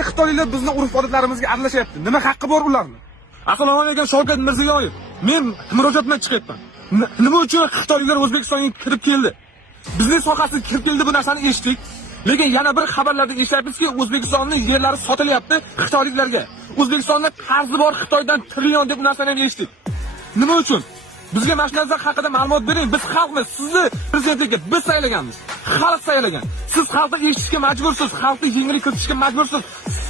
Nimaga Xitoylar bizning urf-odatlarimizga aralashyapti? Nima haqqi bor ularni? Assalomu alaykum Shavkat Mirziyoyev. Men murojaat bilan chiqyapman. Nima uchun Xitoylar O'zbekistonga kirib keldi? Bizning sohasiga kirib keldi, bu narsani eshitdik. Lekin yana bir xabarlarda eshityapmizki, O'zbekistonning yerlari sotilyapti xitoyliklarga. O'zbekistonda qarzi bor Xitoydan trillion deb narsani ham eshitdik. Nima uchun? Bizga mashinalar haqida ma'lumot bering. Biz xalqmiz. Sizni prezidentlikka biz saylaganmiz. Xalq saylagan. Siz xalqni eshitishga majbursiz, xalqni yengillik kiritishga majbursiz.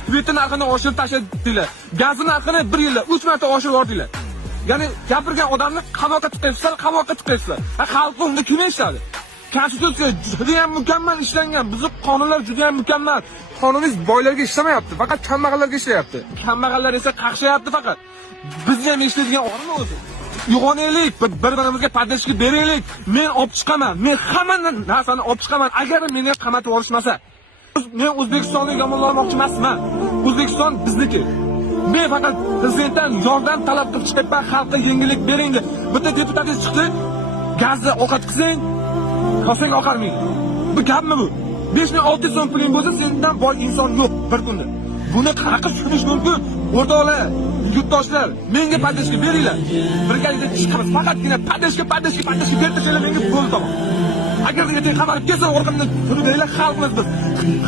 Sveti narxini oshirib tashladinglar. Gazni narxini 1 yilda 3 marta oshirib yordinglar. Ya'ni gapirgan odamni qamoqqa tiqaysizlar, qamoqqa tiqaysizlar. Xalq unda kim eshitadi? Konstitutsiya juda ham mukammal ishlangan. Bizning qonunlar juda ham mukammal. Qonunimiz boylarga ishlamayapti, faqat kambag'allarga ishlayapti. Kambag'allar esa qaqshyapti faqat. Bizni ham eshitadigan ormi o'zi? Uyg'onaylik, bir-birimizga podдержка beraylik. Men olib chiqaman. Men hamma narsani olib chiqaman agar meni qamatib olishmasa. Men O'zbekistonni yomonlamoqchi emasman. O'zbekiston bizniki. Men faqat prezidentdan yordam talab qilib chiqyapman, xalqqa yengillik bering deb. Bitta deputatingiz chiqdi, gazni ovqat qilsang, kosang oqarmaydi. Bu gapmi bu? 5600 so'm puling bo'lsa, sendan boy inson yo'q bir kunda. Buni qanaqa tushunish mumkin? O'rtoqlar, yurtdoshlar, menga podдержка beringlar. Birgalikda chiqamiz. Faqatgina podдержка bertirishinglar menga bo'ldi tamom. Agar ertaga qamalib kelsa, orqamdan turibinglar, xalqmiz biz.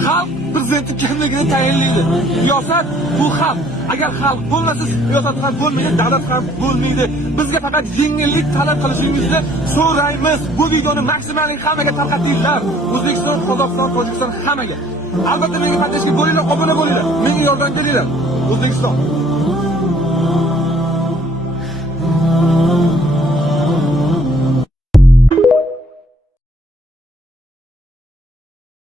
Xalq prezidentni kimligini tayinlaydi. Siyosat bu xalq. Agar xalq bo'lmasa, siyosat ham bo'lmaydi, davlat ham bo'lmaydi. Bizga faqat yengillik talab qilishingizni so'raymiz. Bu videoni maksimal hammaga tarqatinglar. O'zbekiston, Qozog'iston, Tojikiston hammaga. Albatta menga podдержка bo'linglar, obuna bo'linglar. Menga yordam beringlar. O'zbekiston